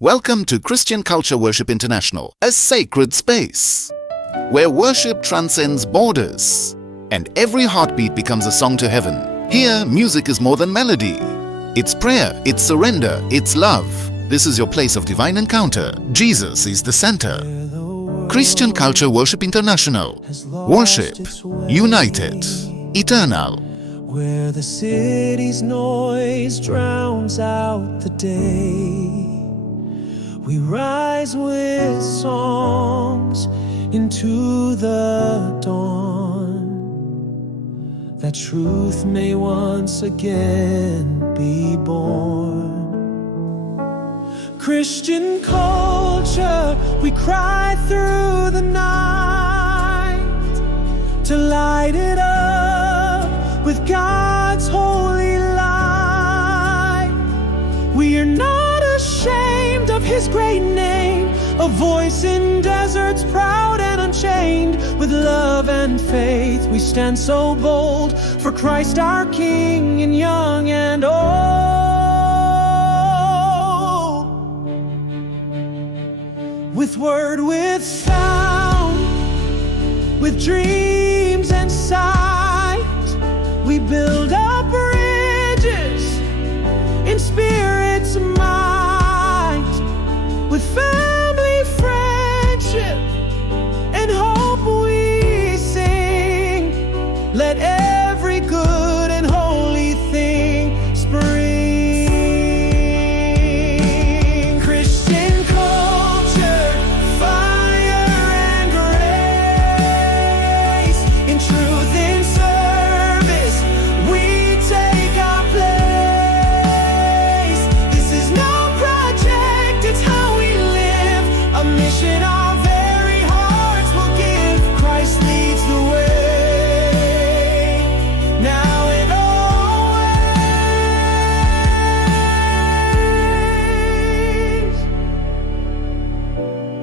Welcome to Christian Culture Worship International, a sacred space where worship transcends borders and every heartbeat becomes a song to heaven. Here, music is more than melody. It's prayer, it's surrender, it's love. This is your place of divine encounter. Jesus is the center. Christian Culture Worship International. Worship, united, eternal. Where the city's noise drowns out the day, we rise with songs into the dawn, that truth may once again be born. Christian culture, we cry through the night to light it up with God's holy light. We are not ashamed of His great name, a voice in deserts proud and unchained. With love and faith we stand so bold for Christ our King, in young and old. With word, with sound, with dreams and sight, we build up bridges in spirit's might. With family, friendship, and hope we sing. Let every good and holy thing spring. Christian culture, fire and grace. In truth, in service, we take our place. This is no project, it's how we live. A mission our very hearts will give. Christ leads the way, now and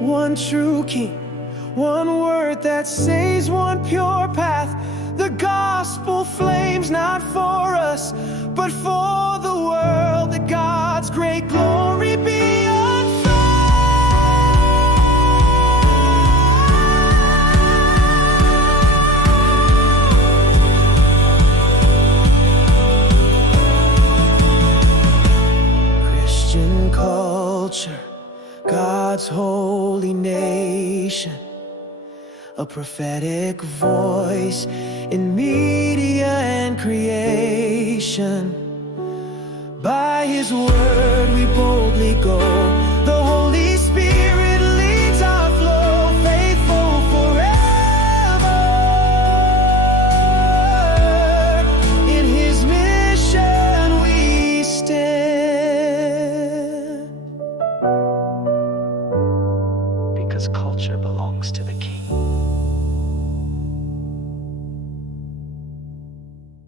always. One true King, one word that saves, one pure path. The gospel flames not for us, but for the world, that God's great glory be unfold. Christian culture, God's holy nation, a prophetic voice in media and creation. By His word we boldly go. The Holy Spirit leads our flow, faithful forever. In His mission we stand. Because culture belongs to the King.